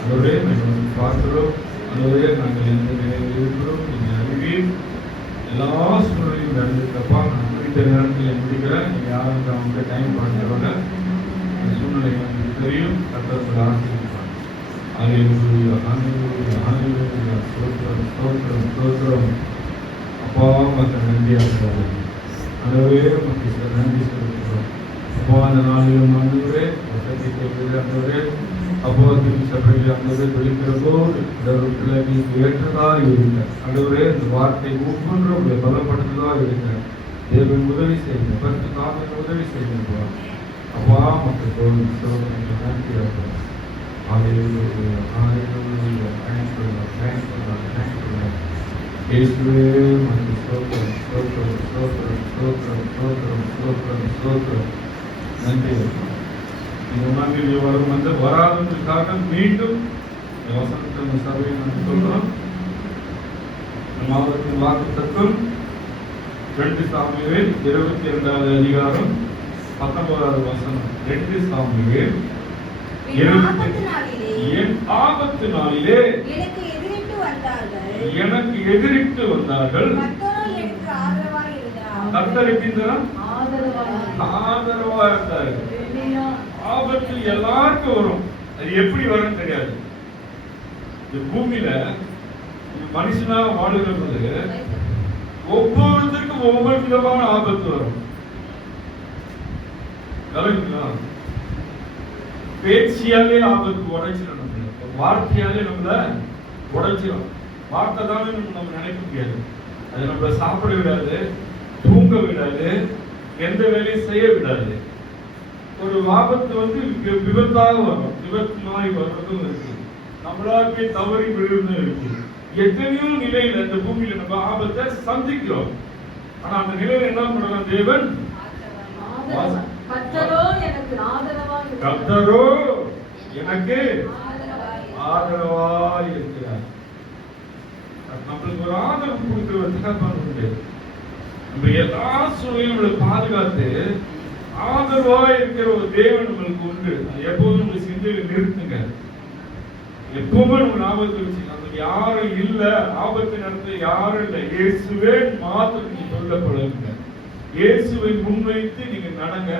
அதோடைய பார்க்கிறோம். அதோடைய நாங்கள் எந்த நிலையில் இருக்கிறோம் நீங்கள் அறிவீர். எல்லா சூழ்நிலையும் நடந்திருக்கப்பா. நான் முடித்த நேரத்தில் முடிக்கிறேன். நீங்கள் யாருக்கு அவங்க டைம் பண்ணுறவங்க அந்த சூழ்நிலை எனக்கு தெரியும். கர்த்தர் ஆசீர்வதிப்பார். ஹல்லேலூயா, ஹல்லேலூயா, ஹல்லேலூயா. ஸ்தோத்திரம், ஸ்தோத்திரம், ஸ்தோத்திரம். அப்பா மக்கள் நன்றியாக இருக்கிறார்கள். அதோடைய மக்கள் நன்றி செலுத்துகிறோம். அப்பா அந்த நாளிலும் ஆண்டவரே வசதி கேட்கிறது. ஆண்டவரே அப்போ சபையில் ஆண்டவரே தொழிற்கிற போது பிள்ளைகளுக்கு ஏற்றதாக இருக்க ஆண்டவரே இந்த வார்த்தை ஒவ்வொன்றும் பலப்படுத்ததாக இருக்க தேவன் உதவி செய்யுங்க. பத்து தாமரை உதவி செய்யுங்க. அப்பா மக்கள் சோதனைகள் நன்றியாக இயேசுவே மக்கள் ஸ்தோத்திரம், ஸ்தோத்திரம், ஸ்தோத்திரம், ஸ்தோத்திரம், ஸ்தோத்திரம், ஸ்தோத்திரம், ஸ்தோத்திரம். நன்றி. இந்த மாதிரி வரும் வந்து வராததுக்காக மீண்டும் வசனத்தை சபையை நம்ம சொல்றோம். மாவட்டத்தின் வாக்கு தத்துவம் 2 சாமுவேல் 22வது அதிகாரம் 19வது வசனம். 2 சாமுவேல் என் ஆபத்து நாளிலே எனக்கு எதிரிட்டு வந்தார்கள். கர்த்தர் ஆதரவா இருந்தார்கள். ஆபத்து எல்லாருக்கும் வரும். அது எப்படி வரும் தெரியாது. இந்த பூமியில மனுஷனாக வாழுகிற போது ஒவ்வொருத்தருக்கும் ஒவ்வொரு விதமான ஆபத்து வரும். பேச்சியாலே ஆபத்து உடைச்சிடும். வார்த்தையாலே நம்மள உடைச்சிடும். வார்த்தை தானே நம்ம நினைக்க முடியாது. அது நம்மள சாப்பிட விடாது, தூங்க விடாது, எந்த வேலையும் செய்ய விடாது. ஒரு ஆபத்து வந்து விபத்தாக வரும். விபத்து நோய் வர்றதும் இருக்கு. நம்மளாவே தவறி விழுந்து இருக்கு. எத்தனையோ நிலையில இந்த பூமியில நம்ம ஆபத்தை சந்திக்கிறோம். ஆனா அந்த நிலையில என்ன பண்ணலாம்? தேவன் கர்த்தரோ எனக்கு ஆதரவா இருக்கிறார். நம்மளுக்கு ஒரு ஆதரவு கொடுக்கிற ஒரு தகப்பன் உண்டு. நம்ம எல்லா சூழ்நிலையும் பாதுகாத்து ஆதரவா இருக்கிற ஒரு தேவன் நம்மளுக்கு உண்டு. எப்போதும் நம்ம சிந்தையில நிறுத்துங்க. எப்பவுமே நம்ம ஆபத்து வச்சு நமக்கு யாரும் இல்ல, ஆபத்து நடத்த யாரும் இல்லை. இயேசுவே மாத்திரம் நீங்க சொல்லப்படுங்க. இயேசுவை முன்வைத்து நீங்க நடங்க.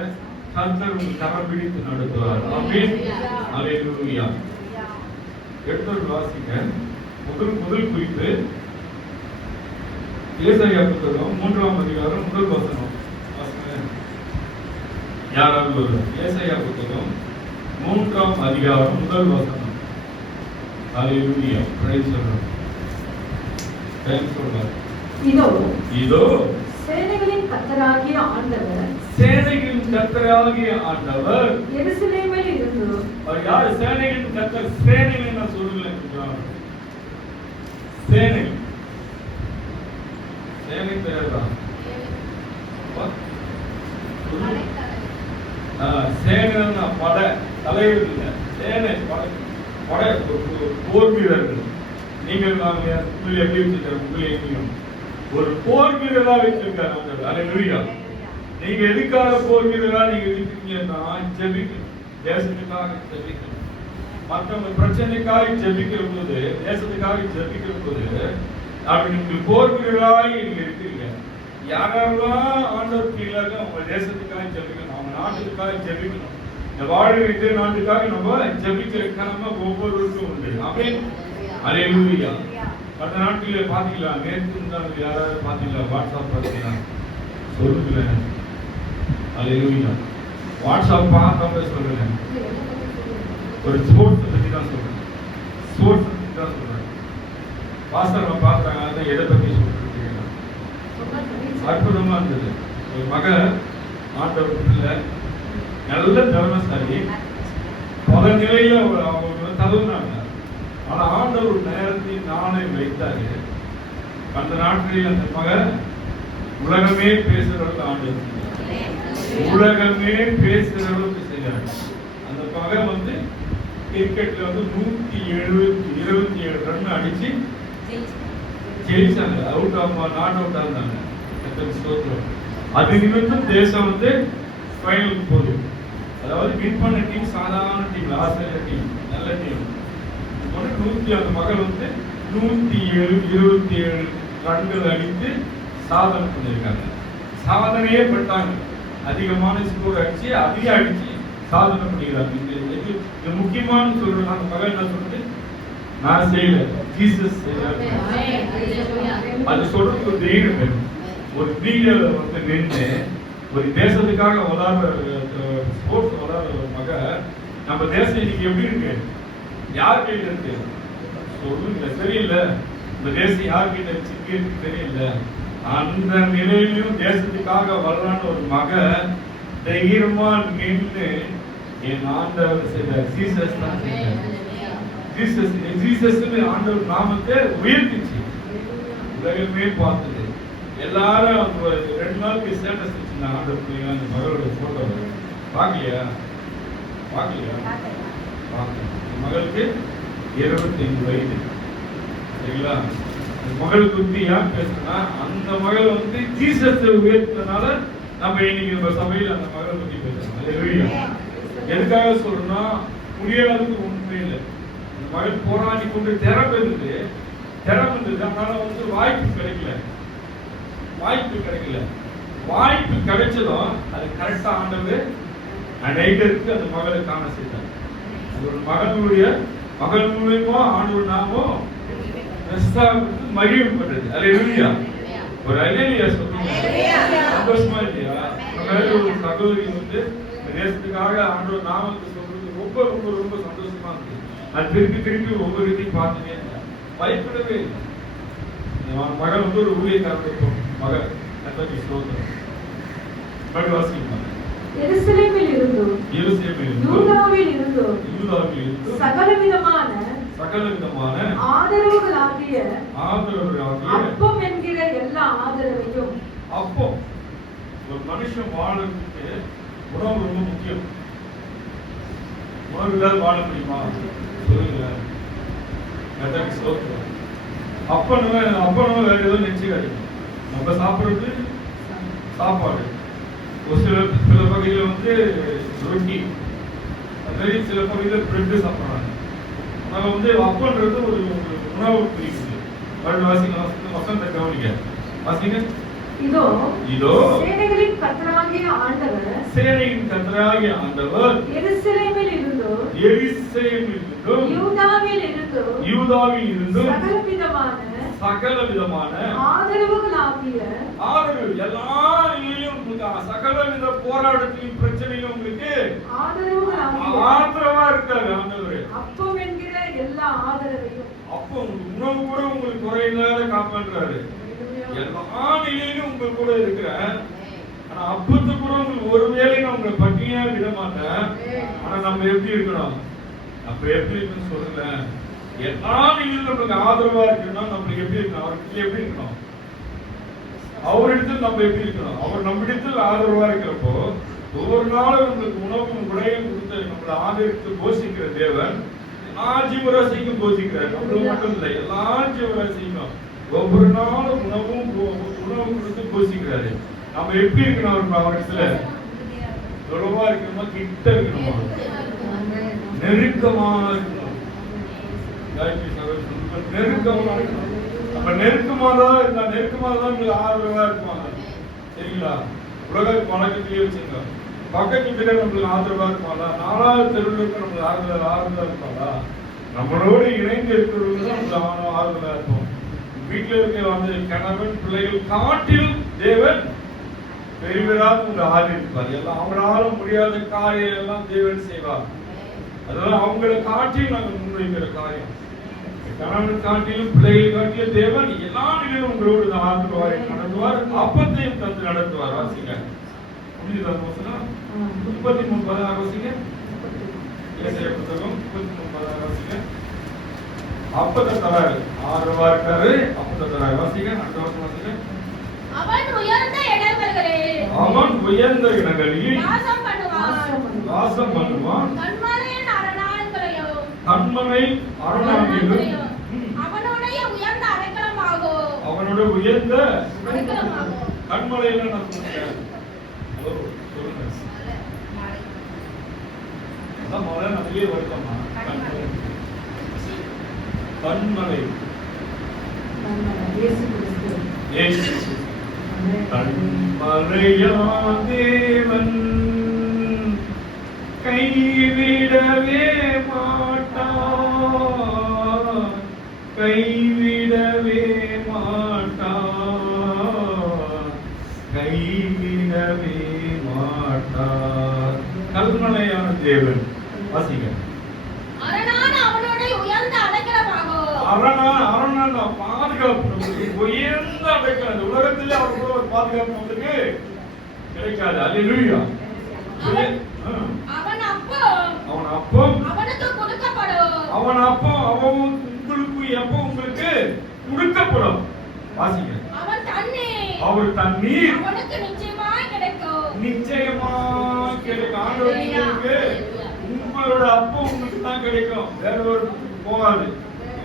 கர்த்தர் உங்கள் கரம் பிடித்து நடத்துவார். ஆமென். ஹல்லேலூயா. எடுத்து வாசிங்க. முதல் குறிப்பு ஏசாயா புத்தகம் 3ஆம் அதிகாரம் 1 வசனம். யாராவது ஒரு ஏசாயா புத்தகம் 3ஆம் அதிகாரம் 1 வசனம். ஹல்லேலூயா. Praise the Lord. இதோ சேனைகளின் கர்த்தராகிய ஆண்டவர் எருசலேமில் இருந்து. யார் சேனைகளின் கர்த்தர்? சேனைகள் நான் சொல்லுங்களேன். சேனை சேனை பேர்தான் சேனை. படை தலைவர் இல்லை. சேனை படை போர் வீரர்கள். நீங்கள் நாங்கள் எப்படி வச்சிருக்க உங்களையும் ஒரு போர் வீரரா வச்சிருக்காரு. ஹல்லேலூயா. நீங்க எதுக்காக போர் வீரரா நீங்க இருக்கீங்கன்னா ஜெபிக்கணும். தேசத்துக்காக ஜெபிக்கணும். மற்றவங்க பிரச்சனைக்காக ஜெபிக்கிற போது, தேசத்துக்காக ஜெபிக்கிற போது அப்படி நீங்க போர் வீரராய் நீங்க இருக்கீங்க. யாரெல்லாம் ஆண்டவர் கீழாக அவங்க தேசத்துக்காக ஜெபிக்கணும், அவங்க நாட்டுக்காக ஜெபிக்கணும். இந்த வாழ்க்கை இதே நாட்டுக்காக நம்ம ஜெபிக்கிற கடமை ஒவ்வொருவருக்கும் உண்டு. ஆமென். ஹல்லேலூயா. அந்த நாட்டில பாத்தீங்களா? நேற்று யாராவது பாத்தீங்களா? வாட்ஸ்அப் பாத்தீங்களா? சொல்லுங்களேன். ஹல்லேலூயா. வாட்ஸ்அப் பார்க்காம சொல்லுங்க. ஒரு ஸ்போர்ட்ஸ் பத்தி தான் சொல்றேன். ஸ்போர்ட்ஸ் பத்தி தான் சொல்றேன். வாசனை பார்த்தாங்க. அதை எதை பத்தி சொல்றீங்க? அற்புதமா இருந்தது. ஒரு மகன் ஆண்டவர் பிள்ளை நல்ல திறமைசாலி. பல நிலையில அவங்க தகுந்தாங்க. ஆனா ஆண்டவர் நேரத்தில் நானே வைத்தாரு. அந்த நாட்களில் அந்த மகன் உலகமே பேசுற அளவுக்கு ஆண்டவர் உலகமே பேசுற அளவுக்கு செய்யறாங்க. அந்த மகன் வந்து கிரிக்கெட்ல வந்து 127 ரன் அடிச்சு ஜெயிச்சாங்க. அவுட் ஆஃப் நாட் அவுட் ஆனாங்க. அது நிமித்தம் தேசம் வந்து ஃபைனலுக்கு போகுது. அதாவது வின் பண்ண டீம் சாதாரண டீம், ஆஸ்திரேலியா டீம் நல்ல டீம். 100 அந்த மகள் வந்து 127 ரன்கள் அடித்து சாதனை பண்ணியிருக்காங்க. சாதனையே பண்ணிட்டாங்க, அதிகமான ஸ்கோர் அடிச்சு அதிகம் அடிச்சு சாதனை பண்ணிக்கிறாங்க. இது முக்கியமான சொல்றேன். அந்த மகள் என்ன சொல்றது, நான் செய்யல, ஜீசஸ் செய்யறாரு. அது சொல்றது ஒரு தைரியம் வேணும். ஒரு மீடியால வந்து நின்று ஒரு தேசத்துக்காக விளையாடுற ஸ்போர்ட்ஸ் விளையாடுற ஒரு மக, நம்ம தேசம் இன்னைக்கு எப்படி இருக்கு, யார் கையில இருக்கு சொல்லுங்க, சரியில்லை. இந்த தேசம் யார் கையில இருக்கு தெரியல. அந்த நிலையிலும் தேசத்துக்காக வர்றான்னு ஒரு மக தைரியமா நின்று என் ஆண்டவர் செய்த ஜீசஸ் தான் ஜீசஸ் ஜீசஸ் ஆண்டவர் நாமத்தை உயர்த்திச்சு. உலகமே பார்த்தது. எல்லாரும் 2 நாளுக்கு ஸ்டேட்டஸ் வச்சிருந்தாங்க. ஆண்டவர் பிள்ளைங்க அந்த மகளோட போட்டோ பார்க்கலையா? மகளுக்கு 25 வயது. சரிங்களா? மகள் குறித்து ஏன் பேசுனா, அந்த மகள் வந்து ஜீசஸ் உயர்த்தினால நம்ம இன்னைக்கு நம்ம சபையில் அந்த மகளை பத்தி பேசுறோம். எதுக்காக சொல்றோம்னா, முடியாததுக்கு ஒண்ணுமே இல்லை. அந்த மகள் போராடி கொண்டு திறம் இருந்தது. அதனால வந்து வாய்ப்பு கிடைக்கல. வாய்ப்பு கிடைச்சதும் அது கரெக்டா ஆண்டவர் அநேகருக்கு அந்த மகளை காண செய்தார். ஒரு மகள் மூலியமா ஆண்டவர் நாமும் மகிழ்வுபட்டது. அல்லேலூயா. ஒரு அல்லேலூயா சொல்லுங்க. சந்தோஷமா இல்லையா? ஒரு சகோதரி வந்து தேசத்துக்காக ஆண்டவர் நாமத்தை சொல்றது ரொம்ப ரொம்ப ரொம்ப சந்தோஷமா இருக்கு. அது திருப்பி ஒவ்வொரு இதையும் பார்த்துட்டே இருந்தேன். பயப்படவே இல்லை. மகள் வந்து ஒரு ஊழியக்காரருடைய மகள். எருசலேமில் இருந்தும் யூதாவில் இருந்தும் சகலவிதமான ஆதரவுகளாகிய அப்பம் என்கிற எல்லா ஆதரவையும். அப்பம், ஒரு மனுஷன் வாழறதுக்கு உணவு ரொம்ப முக்கியம். உணவு இல்லாத வாழ முடியுமா சொல்லுங்க? அப்பனும் வேற ஏதோ நிச்சயம். நம்ம சாப்பிடுறது சாப்பாடு. ஒரு சில பகுதியில் வந்து ரொட்டி, அதே சில பகுதியில் பிரெட்டு சாப்பிட்றாங்க. நம்ம வந்து அப்பன்றது ஒரு உணவு பிரிக்குது. வசந்த கவனிக்க வாசிங்க. இதோ சேனைகளின் கர்த்தராகிய ஆண்டவர் எருசலேமில் இருந்தும் யூதாவில் இருந்தும் சகலவிதமான ஆதரவு எல்லா நிலையிலும் சகலவித போராட்டத்திலும் பிரச்சனையும் உங்களுக்கு ஆதரவா இருக்காரு ஆண்டவர். அப்பம் என்கிற எல்லா ஆதரவையும், அப்பம் உணவு கூட உங்களுக்கு குறையில்லாத காப்பாற்றுறாரு. எல்லா நிலையிலும் உங்க கூட இருக்கிறேன். ஆனா அப்பத்து கூட உங்களுக்கு ஒருவேளை நான் உங்களை பட்டினியா விட மாட்டேன். ஆனா நம்ம எப்படி இருக்கணும்? அப்ப எப்படி இருக்குன்னு சொல்லுங்க. எல்லா நிலையிலும் நம்மளுக்கு ஆதரவா இருக்கணும். நம்மளுக்கு எப்படி இருக்கணும்? அவருக்கு எப்படி இருக்கணும்? அவரிடத்தில் நம்ம எப்படி இருக்கணும்? அவர் நம்மிடத்தில் ஆதரவா இருக்கிறப்போ ஒவ்வொரு நாளும் நம்மளுக்கு உணவும் உடையும் கொடுத்து நம்மளை ஆதரித்து போஷிக்கிற தேவன் எல்லா ஜீவராசிக்கும் போஷிக்கிறார். நம்மளுக்கு மட்டும் இல்லை, எல்லா ஜீவராசிக்கும் ஒவ்வொரு நாளும் உணவு கொடுத்து போஷிக்கிறாரு. நம்ம எப்படி இருக்கணும்? அவரிடத்துல தொலைவா இருக்கணுமா, கிட்ட இருக்கணுமா, நெருக்கமா இருக்கணும்? நெருக்கமா இருக்கணும். அப்ப நெருக்கமாதான் இருந்தா நெருக்கமாதான் உங்களுக்கு ஆதரவா இருக்குவாங்க. சரிங்களா? உலக வழக்கத்திலேயே வச்சுங்க. பக்கத்து வீட்டுல நம்மளுக்கு ஆதரவா இருப்பாங்களா? 4வது தெருவில் இருக்க நம்மளுக்கு ஆறுதலா இருப்பாங்களா? நம்மளோடு இணைந்து இருக்கிறவங்க தான் நம்மளுக்கு ஆறுதலா இருப்போம். வீட்டில் இருக்க வந்து கணவன் பிள்ளைகள் காட்டிலும் தேவன் பெரியவராக உங்களை ஆதரிப்பார். எல்லாம் அவங்களால முடியாத காரியம் எல்லாம் தேவன் செய்வார். அதனால அவங்களை காட்டியும் நாங்கள் முன்வைக்கிற காரியம். கணவன் காட்டிலும் பிள்ளைகளை காட்டிலும் தேவன் எல்லா நிலையிலும் உங்களோடு ஆதரவாரை நடத்துவார். அப்பத்தையும் தந்து நடத்துவார். வாசிங்க. முடிஞ்சதா? 33 வாசிங்க. ஏசாயா புத்தகம் 33 வாசிங்க. அப்பத்தை தராரு. ஆதரவா இருக்காரு. அப்பத்தை தராரு. வாசிங்க. அடுத்த வருஷம் வாசிங்க. அவன் உயர்ந்த இடங்களில் வாசம் பண்ணுவான். கண்மனை அரணாகிலும் அவனோட உயர்ந்த கண்மலையில நான் சொல்றேன். அதான் மழை நிறைய வருதம்மா. கண்மலை இயேசு கண்மலையா தேவன் கைவிடவே மாட்டார், கைவிடவே மாட்டார், கைவிடவே மாட்டார். கல்மலையான தேவன் வாசிங்க. அரணான அவனோட உயர்ந்த அடைக்கலமாகும். அரணான பாதுகாப்பு நமக்கு உயர்ந்த அடைக்கலம். இந்த உலகத்திலே அவர் கூட ஒரு பாதுகாப்பு நமக்கு கிடைக்காது. அல்லேலூயா. அவன் அப்பம் அவனுக்கு கொடுக்கப்படும். அவன் அப்பம் அவன் உங்களுக்கு எப்போ உங்களுக்கு கொடுக்கப்படும். வாசிங்க. அவன் தண்ணீர் அவர் தண்ணீர் அவனுக்கு நிச்சயமாய் கிடைக்கும். நிச்சயமாய் கிடைக்கும். ஆண்டவருக்கு உங்களோட அப்பம் உங்களுக்கு தான் கிடைக்கும், வேற ஒரு போகாது.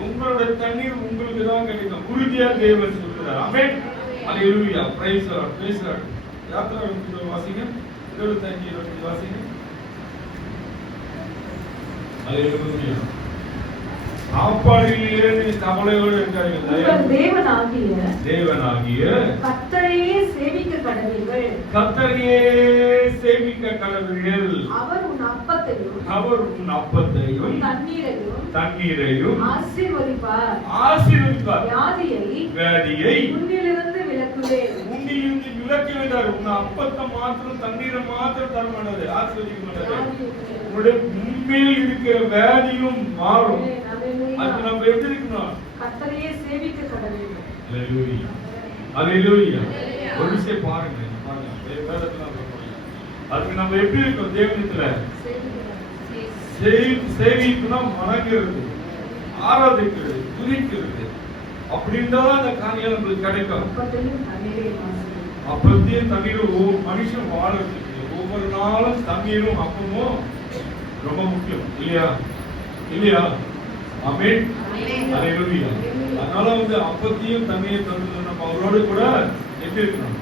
உங்களோட தண்ணீர் உங்களுக்கு தான் கிடைக்கும். உறுதியா தேவன் சொல்கிறார். ஆமென். அல்லேலூயா. Praise the Lord. Praise the Lord. யாத்ரா வாசிங்க. 25 வாசிங்க. அல்லேலூயா. சாப்பாடிலே நீ கவலையோடு இருக்காதீங்க. தேவனாகிய கர்த்தரையே சேவிக்க கடவீர்கள். கர்த்தரையே சேவிக்க கடவீர்கள். அவர் உன் அப்பத்தையும் தண்ணீரையும் ஆசீர்வதிப்பார். வியாதியை உன்னிலிருந்து விலக்குவேன். உன்னிலிருந்து விலக்கி விட்டார். உன் அப்பத்தை மாத்திரம் தண்ணீரை மாத்திரம் தர மாட்டாது, ஆசீர்வதிக்க மாட்டாது. உன்னுடைய உண்மையில் இருக்கிற வேதியும் மாறும். அது நம்ம எப்படி இருக்கணும்? கர்த்தரையே சேவிக்க கடவீர்கள். அல்லேலூயா. அல்லேலூயா. ஒரு விஷயம் பாருங்க. வேதத்துல அதுக்கு நம்ம எப்படி இருக்கோம்? தேவனிடத்துல சேவிக்கணும்னா வணங்குறது, ஆராதிக்கிறது, துதிக்கிறது. அப்படின்னா அந்த காரியம் நம்மளுக்கு கிடைக்கும். அப்பத்தையும் தண்ணீரும் ஒவ்வொரு மனுஷன் வாழறதுக்கு ஒவ்வொரு நாளும் தண்ணீரும் அப்பமும் ரொம்ப முக்கியம் இல்லையா? இல்லையா? ஆமென். அல்லேலூயா. அதனால அப்பத்தையும் தண்ணீரையும் தந்து நம்ம அவரோடு கூட எப்படி இருக்கணும்?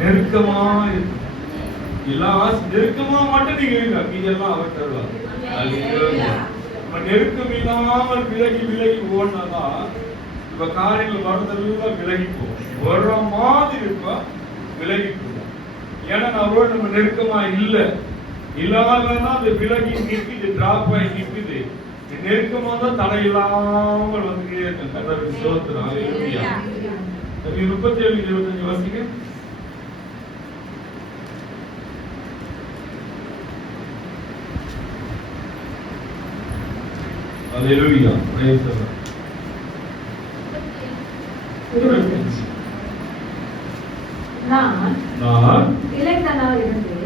நெருக்கமா இருக்கணும். எல்லாம் நெருக்கமா மட்டும் நீங்க இருங்க, இதெல்லாம் அவர் தருவார். நம்ம நெருக்கம் இல்லாமல் விலகி ஓடினாதான் இப்ப காரியங்கள் வரதெல்லாம் விலகி போகும். வர்ற மாதிரி இருப்பா விலகி போகும். ஏன்னா அவரோட நம்ம நெருக்கமா இல்லாததான் அது விலகி நிற்குது, டிராப் ஆகி நிற்குது. நெருக்கமா தான் தடையில்லாமல் வந்துட்டே இருக்கு. கடவுள் ஸ்தோத்திரம். அல்லேலூயா. 37:25 வாசிங்க. Hallelujah. Praise the Lord. நான் இளைஞனாயிருந்து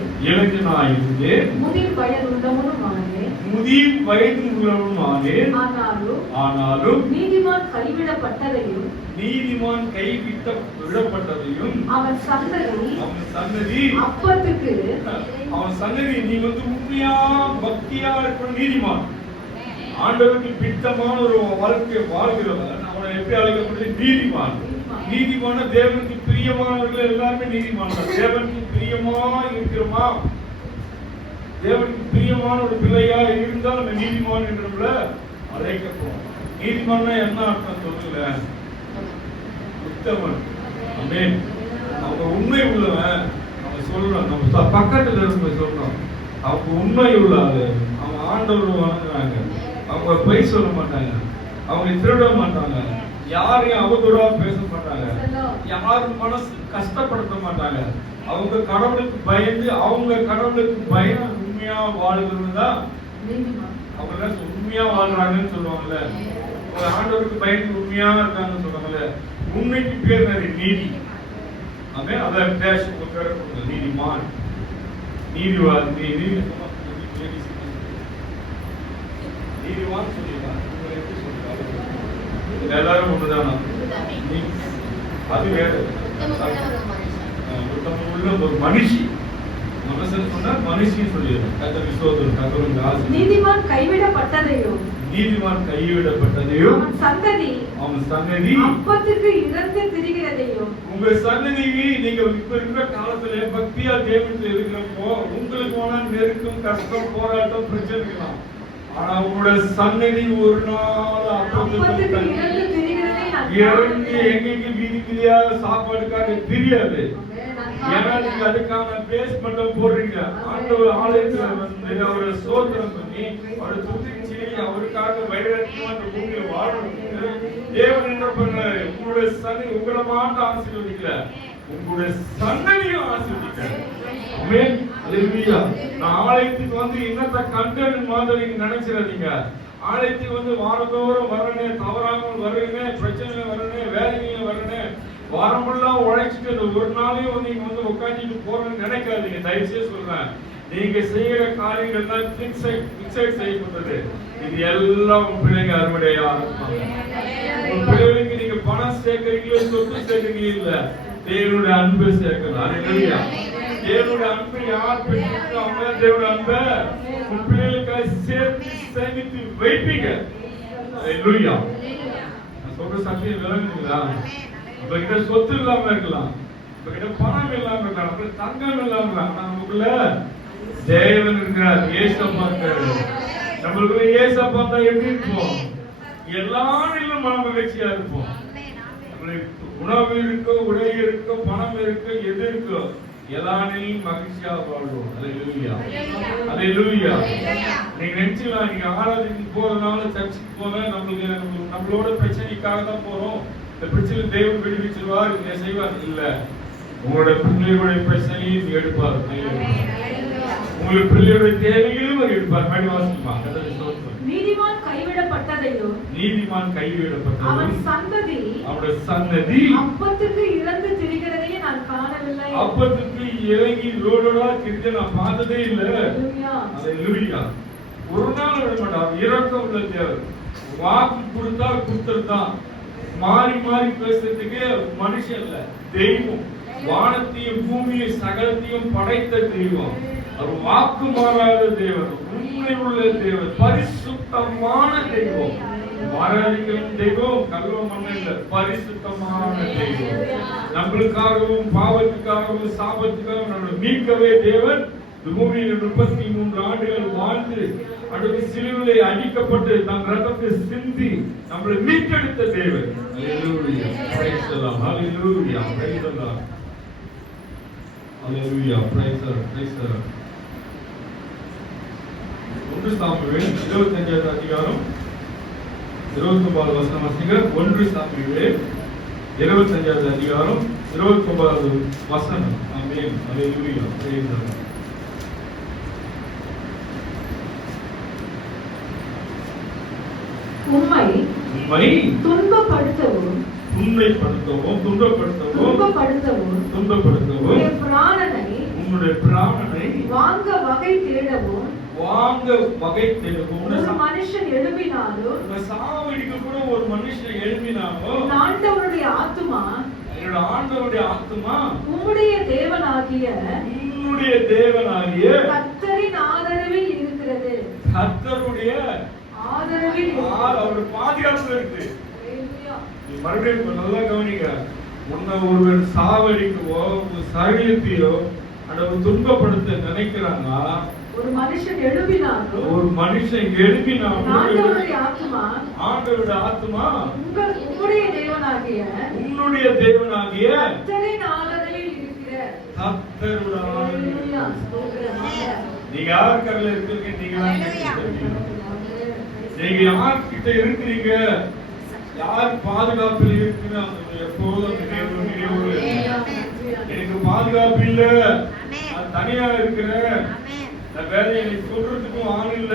முதிர் வயதுள்ளவனுமானேன். ஆனாலும் நீதிமான் கைவிடப்பட்டதையும் அவன் சந்ததி அப்பத்துக்கு அவன் சந்ததி நீ உண்மையா பக்தியா இருக்கிற நீதிமான், ஆண்டவருக்கு பிடித்தமான ஒரு வாழ்க்கை வாழ்கிறவன் அவனை எப்படி அழைக்கப்படுது? நீதிமான். நீதிமான தேவனுக்கு பிரியமானவர்கள் எல்லாருமே நீதிமான். தேவனுக்கு பிரியமா இருக்கிறோமா? தேவனுக்கு பிரியமான ஒரு பிள்ளையா இருந்தால் நம்ம நீதிமான் என்று அழைக்கப்போம். நீதிமான்னா என்ன அர்த்தம் சொல்லுங்க? உத்தமன். ஆமென். அவங்க உண்மை உள்ளவன். நம்ம சொல்றோம், நம்ம பக்கத்துல இருந்து சொல்றோம், அவங்க உண்மை உள்ளாது. அவங்க ஆண்டவர் வணங்குறாங்க. அவங்க பொய் சொல்ல மாட்டாங்க, அவங்க திருட மாட்டாங்க, யாரையும் அவதூறா பேச மாட்டாங்க, யாரும் மனசு கஷ்டப்படுத்த மாட்டாங்க. அவங்க கடவுளுக்கு பயந்து உண்மையா வாழ்கிறது தான் அவங்க உண்மையா வாழ்றாங்கன்னு சொல்லுவாங்கல்ல. அவங்க ஆண்டவருக்கு பயந்து உண்மையா இருக்காங்கன்னு சொல்றாங்கல்ல. உண்மைக்கு பேர் நிறைய நீதி. அதான் அதான் நீதிமான், நீதிவாதி, நீதிவான் சொல்லிடலாம். எல்லாரும் ஒண்ணுதானா? அது வேற. உள்ள ஒரு மனுஷி, மனுஷன் சொன்னா மனுஷன் சொல்லிடுறோம். கர்த்தர் ஸ்தோத்திரம். கர்த்தருக்கு ஆசீர்வாதம். நீதிமான் கைவிடப்பட்டதையும் நீதிமான் கைவிடப்பட்டதையும் அவன் சந்ததி அப்பத்துக்கு இறந்து திரிகிறதையும். உங்க சந்ததி நீங்க இப்ப இருக்கிற காலத்துல பக்தியா தேவனுக்கு இருக்கிறப்போ உங்களுக்கு வேணா நெருக்கம், கஷ்டம், போராட்டம், பிரச்சனை இருக்கலாம். ஆனா உங்களோட சந்ததி ஒரு நாள் அப்பத்துக்கு இறந்து திரிகிறதை நான் இறங்கி எங்களுக்கு வீதி வீதியா சாப்பாடுக்காக தெரியாது. ஏன்னா நீங்க அதுக்கான பேஸ்மெண்ட போடுறீங்க. ஆண்டவர் ஆலயத்துல வந்து அவரை ஸ்தோத்திரம் பண்ணி அவரை துதிச்சு அவருக்காக வைராக்கியமா அந்த பூமியில வாழணும். தேவன் என்ன பண்ணாரு? உங்களுடைய சந்ததி உங்களை மாட்ட ஆசீர்வதிக்கல, உங்களுடைய சந்ததியும் ஆசீர்வதிக்க. ஆமென். அல்லேலூயா. நான் ஆலயத்துக்கு வந்து என்னத்த கண்டேன்னு மாதிரி நீங்க நினைச்சிடாதீங்க. ஆலயத்துக்கு வந்து வாரந்தோறும் வரனே, தவறாமல் வரனே, பிரச்சனையில வரனே, வேலையில வரனே, வாரமெல்லாம் உழைச்சிட்டு அந்த ஒரு நாளையும் நீங்க வந்து உட்காந்துட்டு போறேன்னு நினைக்காதீங்க. தயவுசெய்து சொல்றேன், நீங்க செய்யற காரியங்கள் தான் பிக்சைட் செய்யப்பட்டது. இது எல்லாம் உங்க பிள்ளைங்க அறுவடையா இருப்பாங்க. உங்க பிள்ளைகளுக்கு நீங்க பணம் சேர்க்கறீங்களோ, சொத்து சேர்க்கறீங்களோ இல்ல, தேவனுடைய அன்பு சேர்க்கணும். அல்லேலூயா. தேவனுடைய அன்பு யார் பெற்றிருக்கோ அவங்க தேவனுடைய அன்பை உங்க பிள்ளைகளுக்காக சேர்த்து சேமித்து வைப்பீங்க. அல்லேலூயா. நான் சொல்ற சத்தியம் விளங்குங்களா? உங்ககிட்ட சொத்து இல்லாம இருக்கலாம், உங்ககிட்ட பணம் இல்லாம இருக்கலாம், உங்களுக்கு தங்கம் இல்லாம இருக்கலாம், ஆனா நமக்குள்ள தேவன் இருக்கிறார், ஏசப்பா இருக்காரு. நம்மளுக்குள்ள ஏசப்பா தான் எப்படி இருப்போம்? எல்லா நிலையிலும் மன மகிழ்ச்சியா இருப்போம். நம்மளுக்கு உணவு இருக்கோ, உடை இருக்கோ, பணம் இருக்கோ, எது இருக்கோ, எல்லா நிலையும் மகிழ்ச்சியா வாழ்வோம். அல்லேலூயா. அல்லேலூயா. நீங்க நினைச்சுக்கலாம், நீங்க ஆராதனைக்கு போறதுனால சர்ச்சுக்கு போல நம்மளோட பிரச்சனைக்காக தான் போறோம், இந்த பிரச்சனை தேவன் விடுவிச்சிருவார், இதை செய்வார் இல்ல. உங்களோட பிள்ளைகளுடைய பிரச்சனையும் எடுப்பார். உங்களுடைய பிள்ளைகளுடைய தேவைகளும் அவர் எடுப்பார். மணி வாசிக்குமா? நீதிமான் கைவிடப்பட்டதையும் அவன் சந்ததி அப்பத்துக்கு இறந்து திரிகிறதையும் நான் காணவில்லை. அப்பத்துக்கு இறங்கி ரோடோடா திரிஞ்ச நான் பார்த்ததே இல்ல. அல்லேலூயா. ஒரு நாள் விட மாட்டான். இரக்கம் உள்ள தேவன். வாக்கு கொடுத்தா கொடுத்துருதான். மாறி மாறி பேசுறதுக்கு மனுஷன் இல்ல, தெய்வம். வானத்தையும் பூமியை சகலத்தையும் படைத்த தெய்வம். அவர் வாக்கு மாறாத தேவன், உண்மை உள்ள தேவன், பரிசுத்தமான தெய்வம். மாறாதிக்கிற தெய்வம், கல்வ மண்ண இல்ல, பரிசுத்தமான தெய்வம். நம்மளுக்காகவும் பாவத்துக்காகவும் சாபத்துக்காகவும் நம்மளை மீட்கவே தேவன் பூமியில் 33 ஆண்டுகள் வாழ்ந்து அடுத்த சிலுவிலே அடிக்கப்பட்டு தன் ரத்தத்தை சிந்தி நம்மளை மீட்டெடுத்த தேவன். அல்லேலூயா. Praise the Lord. அல்லேலூயா. Praise the Lord. அல்லேலூயா. Praise the Lord. Praise the Lord. 1 சாமுவேல் 25வது அதிகாரம் 29வது வசனம் வாசிங்க. 1 சாமுவேல் 25வது அதிகாரம் 29வது வசனம். ஆமென். அல்லேலூயா. Praise the Lord. உம்மை துன்பப்படுத்தவும் உம்முடைய பிராணனை வாங்க வகை தேடவும் ஒரு மனுஷன் எழும்பினாலும், சாவடிக்க கூட ஒரு மனுஷன் எழும்பினாலும், ஆண்டவருடைய ஆத்துமா உம்முடைய தேவனாகிய கர்த்தரின் ஆதரவில் இருக்கிறது. கர்த்தருடைய ஆதரவில் அவருடைய பாதுகாப்பு இருக்கு. மறுபடியும் நல்லா கவனிங்க. உன்னை ஒருவர் சாவடிக்கவோ சரீரத்தையோ அல்லது துன்பப்படுத்த நினைக்கிறாங்க. ஒரு மனுஷன் எழுப்பினாலும் ஆண்டவருடைய ஆத்துமா உம்முடைய தேவனாகிய கர்த்தரின் ஆதரவில் இருக்கிற. நீங்க யார் கரையில இருக்கீங்க? நீங்க யார்கிட்ட இருக்கிறீங்க? யார் பாதுகாப்பில் இருக்குன்னு எப்போதும் நினைவு. எனக்கு பாதுகாப்பு இல்ல, நான் தனியா இருக்கிறேன், நான் வேலையை சொல்றதுக்கும் ஆள் இல்ல.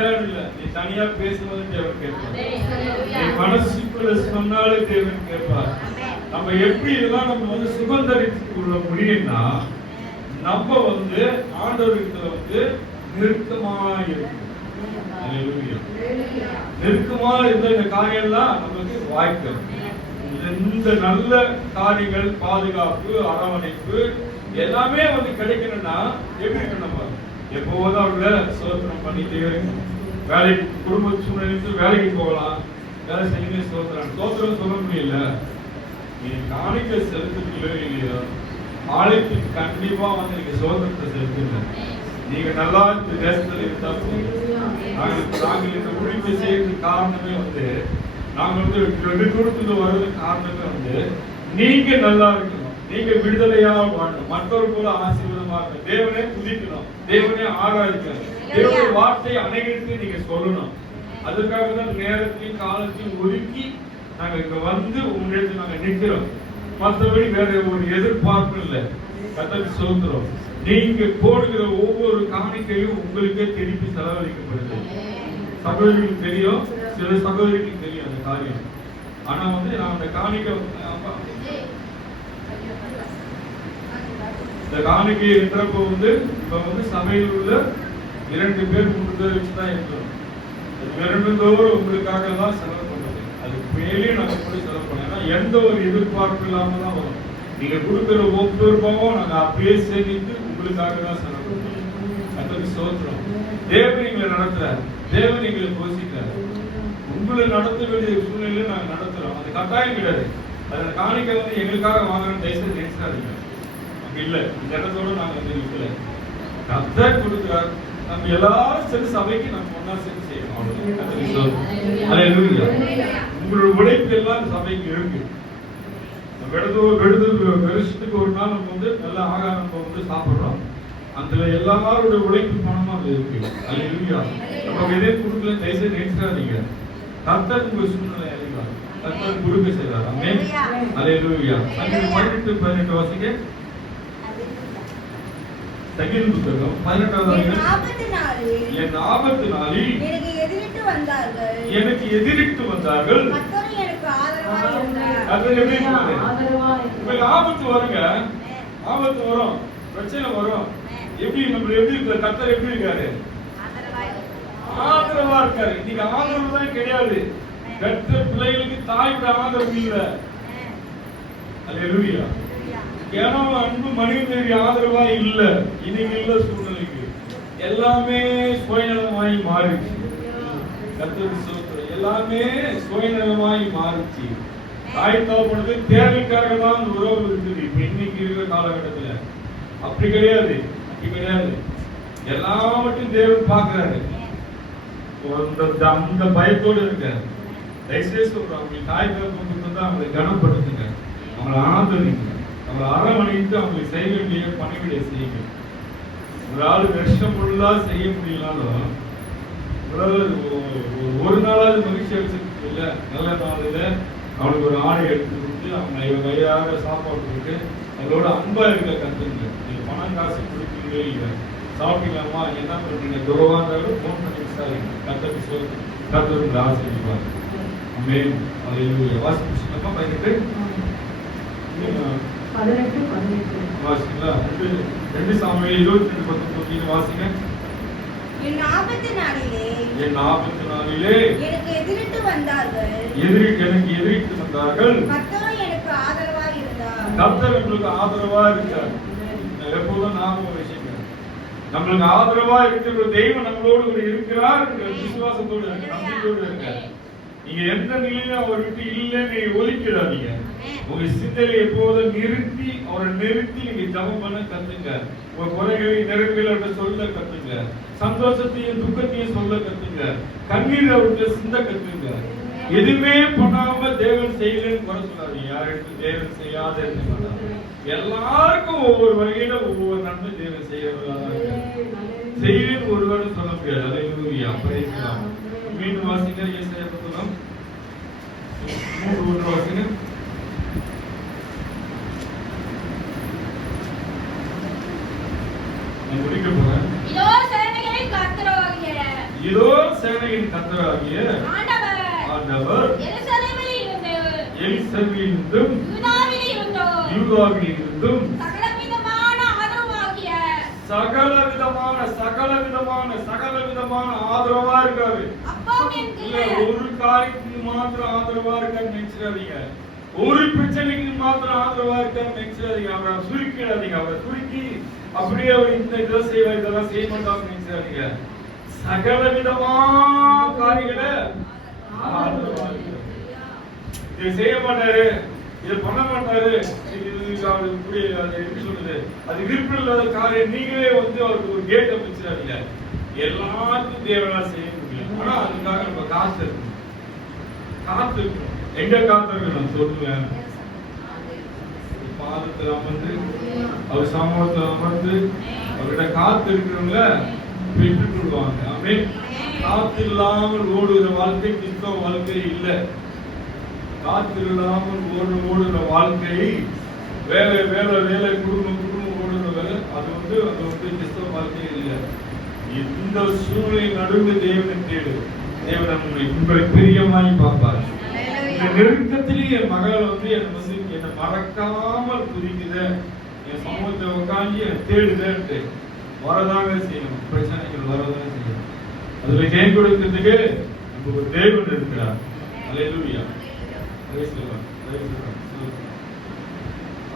நீ தனியா பேசுவது தேவன் கேட்பார். நீ மனசுக்குள்ள சொன்னாலே தேவன் கேட்பார். நம்ம எப்படி இதெல்லாம் நம்ம வந்து சுகந்தரித்து கொள்ள முடியும்னா, நம்ம வந்து ஆண்டவர்கிட்ட நெருக்கமா இருக்கும். நெருக்கமா இருந்த இந்த காரியம் எல்லாம் நமக்கு வாய்க்கும். இந்த நல்ல காரியங்கள், பாதுகாப்பு, அரவணைப்பு எல்லாமே வந்து கிடைக்கணும்னா எப்படி நம்ம எப்போதும் அவங்கள சோதனம் பண்ணிட்டே இருக்கணும். வேலைக்கு குடும்ப சூழ்நிலைக்கு வேலைக்கு போகலாம், வேலை செய்யணும், சோதனம் சொல்ல முடியல. நீங்க காணிக்க செலுத்துறீங்களோ இல்லையோ, நாளைக்கு கண்டிப்பா வந்து நீங்க சோதனத்தை செலுத்துங்க. நீங்க நல்லா இந்த தேசத்துல இருந்தா நாங்கள் இந்த ஊழியத்தை செய்யறதுக்கு காரணமே வந்து நாங்க வந்து வெகு தூரத்துல வர்றதுக்கு காரணமே வந்து நீங்க நல்லா இருக்கணும், நீங்க விடுதலையா வாழணும், மற்றவர் போல ஆசீர்வாதமா இருக்கணும், தேவனே துதிக்கணும், தேவனே ஆராதிக்கணும், தேவனுடைய வார்த்தை அனைவருக்கு நீங்க சொல்லணும். அதுக்காக தான் நேரத்தையும் காலத்தையும் ஒதுக்கி நாங்க இங்க வந்து உங்களிடத்தில் நாங்க நிற்கிறோம். மற்றபடி வேற ஒரு எதிர்பார்ப்பு இல்லை. கர்த்தருக்கு ஸ்தோத்திரம். நீங்க போடுகிற ஒவ்வொரு காணிக்கையும் உங்களுக்கே திருப்பி செலவழிக்கப்படுது. சகோதரிகளுக்கு தெரியும், சில சகோதரிகளுக்கு தெரியும் அந்த காரியம். ஆனா வந்து நான் அந்த காணிக்கை இந்த காணிக்கை என்றப்போ வந்து இப்ப வந்து சபையில் உள்ள 2 பேர் 3 பேர் வச்சுதான் இருக்கிறோம். 2 தோறும் உங்களுக்காக தான் செலவு பண்றது. அதுக்கு மேலே நாங்க கூட செலவு பண்ணோம். ஏன்னா எந்த ஒரு எதிர்பார்ப்பு இல்லாம தான் வரும். நீங்க கொடுக்கிற ஒவ்வொரு ரூபாவும் நாங்க அப்படியே சேமித்து உங்களுக்காக தான் செலவு பண்ணுவோம். கர்த்தருக்கு ஸ்தோத்திரம். தேவன் எங்களை நடத்துறார், தேவன் எங்களை போஷிக்கிறார். உங்களை நடத்த வேண்டிய சூழ்நிலையில நாங்க நடத்துறோம். அது கட்டாயம் கிடையாது. அதோட காணிக்கை வந்து எங்களுக்காக வாங்குறோம், தயவுசெய்து நினைச்சாதீங்க. அப்படி இல்லை, இந்த இடத்தோட நாங்க வந்து நிற்கல. கர்த்தர் கொடுக்கிறார், நம்ம எல்லாரும் சரி சபைக்கு நம்ம ஒன்னா சேர்ந்து செய்யணும். உங்களோட உழைப்பு எல்லாம் சபைக்கு இருக்கு. வருஷத்துக்கு ஒரு நாள் நம்ம வந்து நல்ல ஆகாரம் நம்ம வந்து சாப்பிடுறோம். அதுல எல்லாரோட உழைப்பு பணமா அது இருக்கு. அல்லேலூயா. நம்ம எதையும் கொடுக்கல, தயவுசெய்து நினைச்சாதீங்க. கர்த்தர் உங்க சூழ்நிலை அறிவார், கர்த்தர் கொடுக்க செய்வார். ஆமென். அல்லேலூயா. சங்கீதம் 18:18 வாசிங்க. சங்கீத புத்தகம் 18வது என் ஆபத்து நாளில் எனக்கு எதிரிட்டு வந்தார்கள். உங்களுக்கு ஆபத்து வருங்க, ஆபத்து வரும், பிரச்சனை வரும். எப்படி நம்ம எப்படி இருக்க கர்த்தர் எப்படி இருக்காரு? ஆதரவா இருக்காரு. இன்னைக்கு ஆதரவு தான் கிடையாது. பெற்ற பிள்ளைகளுக்கு தாயோட ஆதரவு இல்ல. அல்லேலூயா. ஏன்னா அன்பு மனிதனுடைய ஆதரவா இல்ல. இன்னைக்கு இல்ல சூழ்நிலைக்கு எல்லாமே சுயநலமாய் மாறிடுச்சு. கர்த்தருக்கு ஸ்தோத்திரம். எல்லாமே சுயநலமாய் மாறிடுச்சு. தாய் தகப்பனுக்கு தேவைக்காக தான் உறவு இருக்குது. இப்ப இன்னைக்கு இருக்கிற காலகட்டத்துல அப்படி கிடையாது, அப்படி கிடையாது. எல்லாவற்றையும் தேவன் பார்க்கிறாரு. அந்த பயத்தோடு இருக்க தயவுசெய்து சொல்றேன், அவங்க தாய் தகப்பனுக்கு தான் அவங்களை கனப்படுத்துங்க, அவங்களை ஆதரிங்க, அவங்களை அரவணைத்து அவங்களுக்கு செய்ய வேண்டிய பணிவிடை செய்யுங்க. ஒரு ஆள் வருஷம் ஃபுல்லா செய்ய முடியலாலும் ஒரு நாளாவது மகிழ்ச்சி வச்சிருக்கு இல்ல, நல்ல நாளில் அவனுக்கு ஒரு ஆடை எடுத்து கொடுத்து அவங்க கையாக சாப்பாடு கொடுத்து அவங்களோட அன்பா இருக்க கத்துங்க. நீங்க பணம் காசு கொடுத்தீங்களே இல்லை, சாப்பிட்டீங்களாமா, என்ன பண்றீங்க, துறவா இருந்தாலும் ஃபோன் பண்ணி விசாரிங்க. கத்தருக்கு சொல்லு, கத்தருக்கு ஆசீர்வாதம். ஆமென். அல்லேலூயா. வாசிச்சுமா 18 வாசிங்களா? 2 சாமுவேல் 22:19 வாசிங்க. என் ஆபத்து நாளிலே எனக்கு எதிரிட்டு வந்தார்கள். கர்த்தர் எனக்கு ஆதரவா இருந்தார். கர்த்தர் உங்களுக்கு ஆதரவா இருக்கார். எப்போதும் நாம ஒரு விஷயம், நம்மளுக்கு ஆதரவா இருக்கிற தெய்வம் நம்மளோடு கூட இருக்கிறார். விசுவாசத்தோடு இருக்க, நம்பிக்கையோடு இருக்க. நீங்க எந்த நிலையிலும் அவர் விட்டு இல்லைன்னு ஒதுக்கிடாதீங்க. உங்க சிந்தனை எப்போதும் நிறுத்தி அவரை நிறுத்தி நீங்க ஜெபம் பண்ண கத்துங்க. உங்க குறைகளை நிறைவுகளை சொல்ல கத்துங்க. சந்தோஷத்தையும் துக்கத்தையும் சொல்ல கத்துங்க. கண்ணீர் அவருக்கு சிந்த கத்துங்க. எதுவுமே பண்ணாம தேவன் செய்யலன்னு குறை சொல்லாதீங்க. யாருக்கு தேவன் செய்யாத இருக்க மாட்டாங்க. எல்லாருக்கும் ஒவ்வொரு வகையில ஒவ்வொரு நன்மை தேவன் செய்யறதுதான் செய்யலன்னு ஒரு வேளை சொல்ல முடியாது. அல்லேலூயா. Praise God. மீண்டும் வாசிங்க. ஏசாயா புத்தகம் 3:1 வாசிங்க. முடிக்க போறேன். இதோ சேனைகளின் கர்த்தராகிய ஆண்டவர் எருசலேமிலிருந்தும் யூதாவிலிருந்தும் சகல விதமான ஆதரவா இருக்காரு. இல்ல ஒரு காரியத்துக்கு மாத்திரம் ஆதரவா இருக்காரு நினைச்சிடாதீங்க. ஒரு பிரச்சனைக்கு மாத்திரம் ஆதரவா இருக்க நினைச்சாதீங்க. அவரை சுருக்கிடாதீங்க. அவரை சுருக்கி அப்படியே அவர் இந்த இதெல்லாம் செய்வார், இதெல்லாம் செய்ய மாட்டாங்க நினைச்சாதீங்க. சகல விதமான காரியங்களை ஆதரவா இருக்க. இதை செய்ய மாட்டாரு, இதை பண்ண மாட்டாரு, எப்படி சொல்றது, அது விருப்பம் இல்லாத காரியம் நீங்களே வந்து அவருக்கு ஒரு கேட் அமைச்சிடாதீங்க. எல்லாருக்கும் தேவையான செய்ய முடியும். ஆனா அதுக்காக நம்ம காசு இருக்கணும். காத்து இருக்கணும். எங்க காத்து இருக்கணும் சொல்லுவேன். பாதத்தில் அமர்ந்து அவர் சமூகத்தில் அமர்ந்து அவர்கிட்ட காத்து இருக்கிறவங்க பெற்றுக் கொள்வாங்க. ஆமே. காத்து இல்லாமல் ஓடுகிற வாழ்க்கை கிறிஸ்தவ வாழ்க்கை இல்லை. காத்து இல்லாமல் ஓடுகிற வாழ்க்கை, வேலை வேலை வேலை, குடும்பம் குடும்பம் ஓடுகிற வேலை, அது வந்து கிறிஸ்தவ வாழ்க்கை இல்லை. இந்த சூழ்நிலை நடுவில் தேவனை தேடு. தேவன் உங்களை பிரியமாய் பார்ப்பார். இந்த நெருக்கத்திலே என் மகள் வந்து என்னை மறக்காமல் துதிக்குத, என் சமூகத்தை உட்காந்து தேடுதேன்ட்டு வரதாங்க செய்யணும். பிரச்சனைகள் வரதாங்க செய்யணும். அதுல ஜெயம் கொடுக்கிறதுக்கு நம்ம ஒரு தேவன் இருக்கிறார். அல்லேலூயா.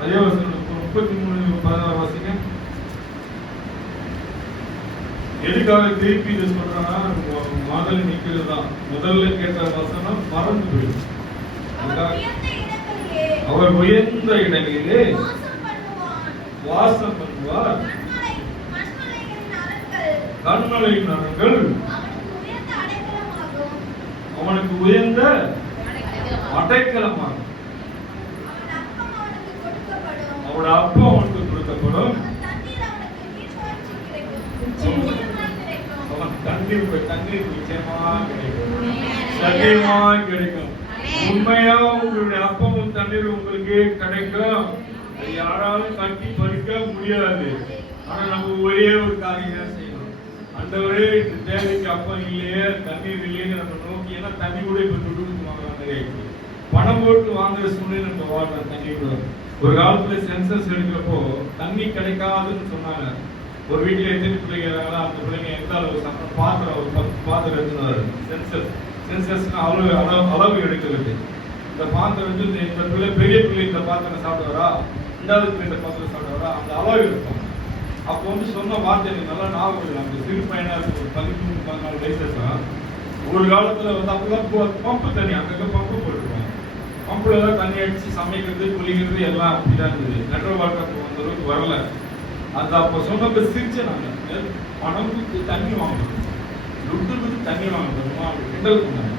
அதே வசனம் 33:16 வாசிக்க. எதுக்காக திருப்பி இதை சொல்றாங்கன்னா, முதல்ல நிக்கிறது தான். முதல்ல கேட்ட வசனம் மறந்து போயிடும். அவர் உயர்ந்த இடங்களிலே வாசம் பண்ணுவார். கண்மலை நரங்கள் அவனுக்கு உயர்ந்த அடைக்கலமாகும். அவனோட அப்பா அவனுக்கு கொடுக்கப்படும். அவன் தண்ணீர் நிச்சயமா கிடைக்கும், சத்தியமா கிடைக்கும். உண்மையா உங்களுடைய அப்பமும் தண்ணீர் உங்களுக்கு கிடைக்கும். யாராலும் கட்டி பறிக்க முடியாது. ஆனா நம்ம ஒரே ஒரு காரியம் செய்யணும். அந்தவரே இந்த தேவைக்கு அப்பம் இல்லையே, தண்ணீர் இல்லையே நம்ம நோக்கி. ஏன்னா தண்ணி கூட இப்ப துடுக்கு வாங்குறாங்க. பணம் போட்டு வாங்குற சூழ்நிலை நம்ம வாழ்றோம். தண்ணி கூட ஒரு காலத்துல சென்சஸ் எடுக்கிறப்போ தண்ணி கிடைக்காதுன்னு சொன்னாங்க. ஒரு வீட்டுல எத்தனை பிள்ளைங்க இருக்காங்களோ அந்த பிள்ளைங்க எந்த அளவு பாத்திரம், ஒரு 10 பாத்திரம் எடுத்துனாரு. சென்சஸ்னா அளவு எடுக்கிறது. இந்த பாத்திரம் வந்து இந்த பிள்ளை பெரிய பிள்ளை இந்த பாத்திரம் சாப்பிடுவாரா, இண்டாவது பிள்ளை இந்த பாத்திரம் சாப்பிடுவாரா, அந்த அளவு எடுப்பாங்க. அப்போ வந்து சொன்ன வார்த்தை எனக்கு நல்லா ஞாபகம். அந்த சிறு பையனா இருக்கு, ஒரு 13-14 வயசு. ஒரு காலத்துல வந்து அப்பெல்லாம் பம்பு தண்ணி, அங்கங்க பம்பு போட்டுருவாங்க. பம்புல தான் தண்ணி அடிச்சு சமைக்கிறது, குளிக்கிறது எல்லாம் அப்படிதான் இருந்தது. நெட்வொர்க் வாட்டர் அந்த அளவுக்கு வரல. அந்த அப்போ சொன்னப்ப சிரிச்சு நாங்க பணம் கொடுத்து தண்ணி வாங்கணும், துட்டுக்கு தண்ணி வாங்கணுமா அப்படி கிண்டல் பண்ணாங்க.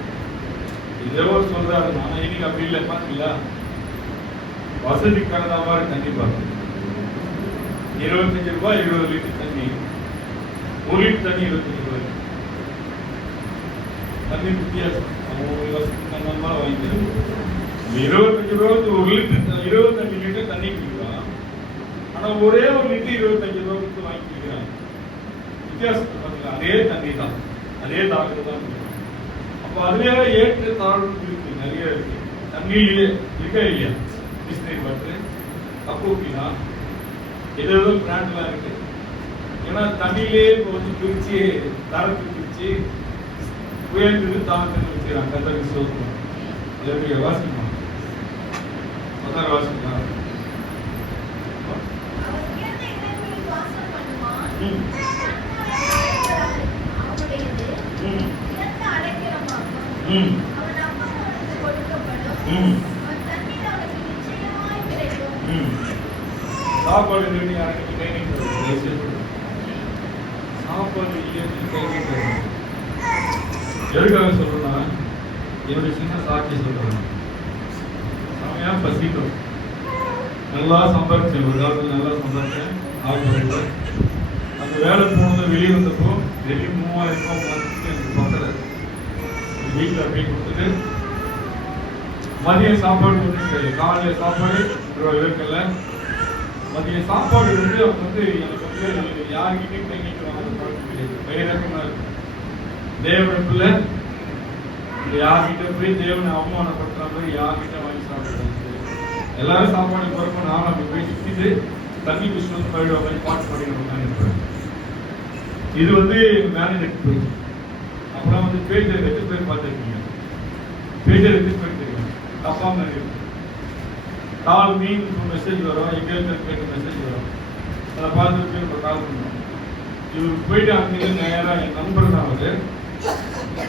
இதோ சொல்றாரு. ஆனா இன்னைக்கு அப்படி இல்லை. பாத்தீங்களா, வசதிக்கு தகுந்த மாதிரி தண்ணி பார்க்கணும். 25 ரூபாய் 20 லிட்டர் தண்ணி, 1 லிட்டர் தண்ணி 25 ரூபாய். தண்ணி வித்தியாசம். அவங்க வாங்கிக்கிறாங்க. 25 ரூபாய்க்கு 1 லிட்டர் 25 லிட்டர் தண்ணி குடிக்கலாம். ஆனா ஒரே 1 லிட்டர் 25 ரூபாய்க்கு வாங்கி குடிக்கிறாங்க. வித்தியாசத்தை பார்த்தீங்களா? அதே தண்ணி தான், அதே தாக்கம் தான். அப்போ அதுலயே ஏற்ற தாழ்வு இருக்கு, நிறைய இருக்கு. தண்ணியிலே இருக்கா இல்லையா? பிஸ்னரி வாட்டர், கப்பூக்கினா, ஏதோ பிராண்ட்லாம் இருக்கு. ஏன்னா தண்ணியிலே இப்போ வந்து பிரிச்சு தரத்து பிரிச்சு உயர்ந்து தாழ்ந்து வச்சுக்கிறாங்க. கத்தருக்கு சோதனை எப்படி வாசிக்கணும்? வாசிக்கலாம். சாப்பாடு சாப்பாடு எதுக்காக சொல்றேன்னா, என்னுடைய சின்ன சாட்சி சொல்றேன். செமையா பசிக்கும். நல்லா சம்பாதிச்சேன், ஒரு காலத்துல நல்லா சம்பாதிச்சேன். ஆகிட்டு அந்த வேலை போனது வெளியே வந்தப்போ வெளியே 3000 ரூபாய் எனக்கு பத்தல. வீட்டில் அப்படியே கொடுத்துட்டு மதியம் சாப்பாடு வந்து காலையில சாப்பாடு இருக்கல. மதிய சாப்பாடு வந்து அவங்க வந்து எனக்கு வந்து யாருக்கிட்டையும் கைக்கிட்டு வாங்க பயிரக்கமா இருக்கு. தேவன பிள்ளை யார்கிட்ட போய் தேவனை அவமானப்படுத்துற மாதிரி யார்கிட்ட வாங்கி சாப்பிடுறாங்க. எல்லாரும் சாப்பாடு போறப்ப நானும் அப்படி போய் சுத்திட்டு தண்ணி விஸ்வம் போயிடுவ மாதிரி பாட்டு பாடிக்கிறோம். இது வந்து மேனேஜருக்கு போயிடுச்சு. அப்புறம் வந்து பேஜர் 8 பேர் பார்த்துருக்கீங்க. பேஜர் 8 பேர் தெரியும். தப்பா மாதிரி கால் மீன் மெசேஜ் வரும், எங்கே கேட்டு மெசேஜ் வரும். அதை பார்த்துட்டு நம்ம கால் பண்ணுவோம். இவருக்கு போயிட்டு அங்கிருந்து நேராக என் நண்பர் தான்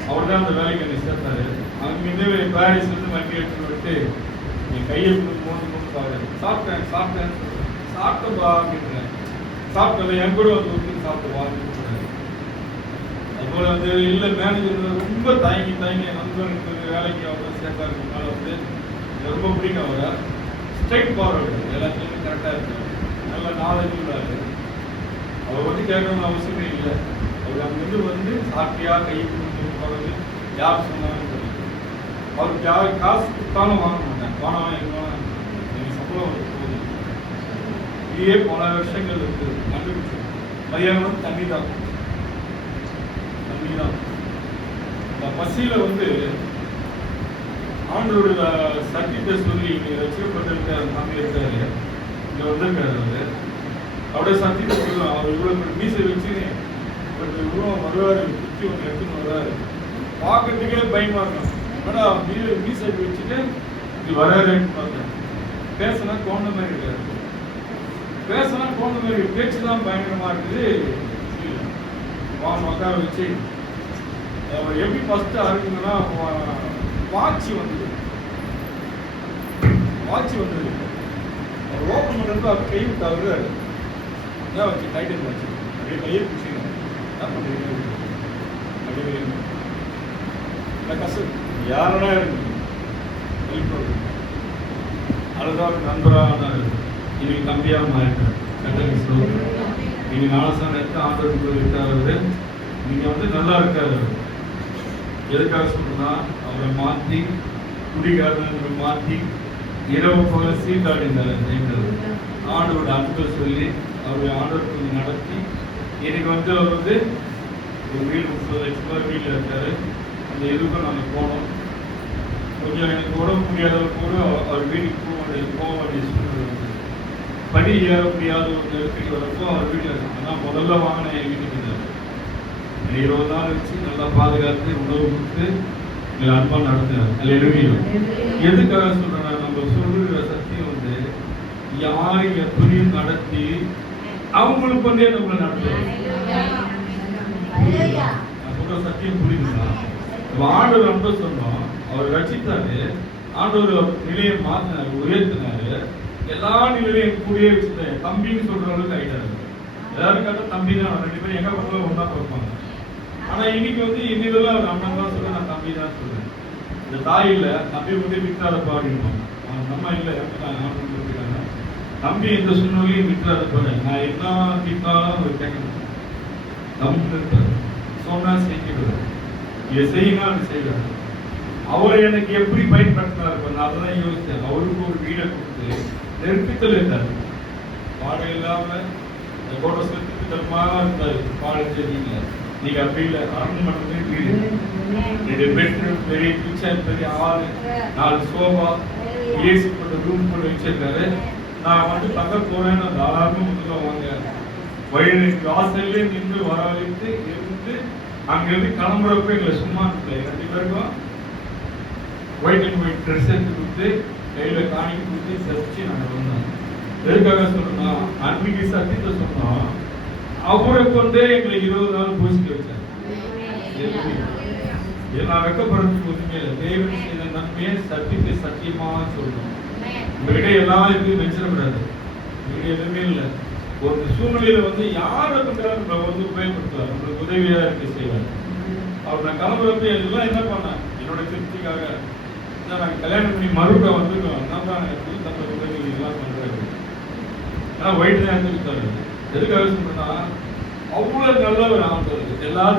அவர் தான் அந்த வேலைக்கு என்னை சேர்த்தாரு. அங்கிருந்து பாரிஸ் வந்து வண்டி எடுத்து விட்டு என் கையை மூணு சாப்பிட்டேன் சாப்பிட்டப்பா அப்படின்றேன். சாப்பிட்டல என் கூட வந்து ஒருத்தர் சாப்பிட்டு வாங்கிட்டு அதுபோல வந்து இல்லை மேனேஜர் ரொம்ப தயங்கி என் நண்பருக்கு வேலைக்கு அவர் சேர்த்தாருனால வந்து ரொம்ப பிடிக்கும் அவரை. ஸ்ட்ரைட் ஃபார்வர்டு, எல்லாத்துலேயுமே கரெக்டாக இருக்கு, நல்ல நாலேஜ் உள்ளாரு. அவர் வந்து கேட்கணும்னு அவசியமே இல்லை. அவர் அங்கிருந்து வந்து சாப்பிட்டியா கை கொடுத்து யார் சொன்னாலும் சொல்லி அவருக்கு யார் காசு கொடுத்தாலும் வாங்க மாட்டேன். போனவன் எங்கேனாலும் எனக்கு சம்பளம் வந்து போகுது. இதே பல வருஷங்கள் இருக்குது. கண்டுபிடிச்சு மதியானம் வந்து தண்ணி தான் இந்த பசியில் வந்து ஆண்டோட சர்டிஃபிகேட்டை சொல்லி ரசிக்கப்பட்டிருக்க சாமி இருக்காரு, இங்கே வந்திருக்காரு. அவர் அப்படியே சர்டிஃபிகேட் சொல்லலாம். அவர் இவ்வளோ மீசை வச்சு இவ்வளோ வருவார், குத்தி ஒன்று எடுத்துன்னு வருவார். பார்க்கறதுக்கே பயமா இருக்கும். ஆனால் மீசை வச்சுட்டு இது வராருன்னு பார்த்தேன். பேசினா கோண்ட மாதிரி இருக்காரு, பேச்சு தான் பயங்கரமா இருக்குது. உட்கார வச்சு அவர் எப்படி ஃபர்ஸ்ட் அறிவிங்கன்னா வாட்சி வந்தது. அவர் ஓப்பன் பண்ணுறது அவர் கை விட்டு அவரு ஏன் வச்சு டைட்டன் வச்சு அப்படியே கையை பிடிச்சிங்க. என்ன பண்ணுறீங்க அப்படியே கஷ்டம் யாரெல்லாம் இருக்கு அதுதான் நண்பராக இன்னைக்கு தம்பியாக மாறிட்டார். நீங்க நாலசான எடுத்து ஆண்டவருக்கு இருக்காரு. நீங்க வந்து நல்லா இருக்காரு. எதுக்காக சொல்றேன்னா அவரை மாற்றி குடிகாரனை மாற்றி இரவு போல சீட்டாடினார். ஆண்டோட அன்பை சொல்லி அவருடைய ஆண்டவருக்கு நடத்தி இன்னைக்கு வந்து அவர் வந்து ஒரு வீடு 30 லட்சம் ரூபாய் வீட்டில் இருக்காரு. அந்த இதுக்கும் நாங்கள் போனோம். கொஞ்சம் எனக்கு உடம்பு முடியாதவர் கூட அவர் வீட்டுக்கு போக வேண்டிய சூழ்நிலை வந்து படி ஏற முடியாத ஒரு நெருக்கடி வரப்போ அவர் வீட்டில் இருக்காங்க. ஆனால் முதல்ல வாங்கின என் வீட்டுக்கு இருந்தார். 20 நாள் வச்சு நல்லா பாதுகாத்து உணவு கொடுத்து எங்களை அன்பாக நடத்தினார். அதில் எழுதியும் எதுக்காக சொல்றேன்னா நம்ம சொல்லுகிற சத்தியம் வந்து யாரும் எப்படியும் நடத்தி அவங்களுக்கு கொண்டே நம்மளை நடத்துவாங்க. நான் சொல்ற சத்தியம் புரியுதுங்களா? ஆண்டவர் ரொம்ப சொன்னோம், அவர் ரசித்தாரு. ஆண்டவர் நிலையை மாத்தினாரு, உயர்த்தினாரு. எல்லா நிலையிலையும் கூடயே வச்சுட்டேன். தம்பின்னு சொல்ற அளவுக்கு ஆயிட்டாரு. எல்லாரும் கேட்டா தம்பி தான், 2 பேரும் எங்க பக்கம் ஒன்னா பார்ப்பாங்க. ஆனா இன்னைக்கு வந்து இன்னிதெல்லாம் அவர் அண்ணன் தான் சொல்றேன், நான் தம்பி தான் சொல்றேன். இந்த தாய் இல்ல தம்பி வந்து விற்றாத பாடிப்பாங்க. நம்ம இல்லை சொல்லிருக்காங்க, தம்பி எந்த சூழ்நிலையும் விற்றாத பாடு. நான் என்ன திட்டாலும் அவர் கேட்கணும். தம்பி இருக்காரு, சொன்னா செய்கிறார், இதை செய்யுங்க அது செய்கிறார். அவரை எனக்கு எப்படி பயன்படுத்தினார் நான் அதெல்லாம் யோசித்தேன். அவருக்கு ஒரு வீடை கொடுத்து நெருக்கத்தில் இருந்தார். பாடம் இல்லாம கோட்டை சுத்தமாக இருந்தார். பாடம் தெரியுங்க, நீங்க அப்படி இல்லை. அரண்மனை வீடு, 2 பெட்ரூம், பெரிய கிச்சன், பெரிய ஹால், 4 சோஃபா, ஏசி போட்ட ரூம் போட்டு வச்சிருக்காரு. நான் வந்து தங்க போறேன்னு தாராளமாக முதல்ல வாங்க வயது வாசல்லே நின்று வரவழைத்து இருந்து அங்கிருந்து கிளம்புறப்ப எங்களை சும்மா இல்லை. 2 பேருக்கும் ஒயிட் அண்ட் ஒயிட் ட்ரெஸ் எடுத்து கொடுத்து கையில காணிக்கு கொடுத்து சர்ச்சு நாங்கள் வந்தோம். எதுக்காக சொல்லணும்னா அன்னைக்கு சத்தியத்தை சொன்னோம். அவரை கொண்டே எங்களை 20 நாள் பூசிக்க வச்சார். நான் வெக்கப்படுறதுக்கு ஒன்றுமே இல்லை. தேவன் செய்த நன்மையை சத்தியத்தை சத்தியமா சொல்லணும். உங்ககிட்ட எல்லாம் இருக்கு நினைச்சிடக்கூடாது. உங்ககிட்ட எதுவுமே இல்லை. ஒரு சூழ்நிலையில வந்து யாரை கொண்டாலும் நம்ம வந்து உபயோகப்படுத்துவார், நம்மளுக்கு உதவியா இருக்க செய்வார். அவர் நான் கிளம்புறப்ப எல்லாம் என்ன பண்ணேன், என்னோட திருப்திக்காக நாங்கள் கல்யாணம் பண்ணி மறுபடியும் வந்துருக்கோம். என்ன தான் புது தப்ப உதவி எல்லாம் பண்றாரு. ஆனா ஒயிட் தான் எடுத்துக்கிட்டாரு. எதுக்காக சொல்றேன்னா அவ்வளவு நல்ல ஒரு ஆண்டவர் எல்லாரும்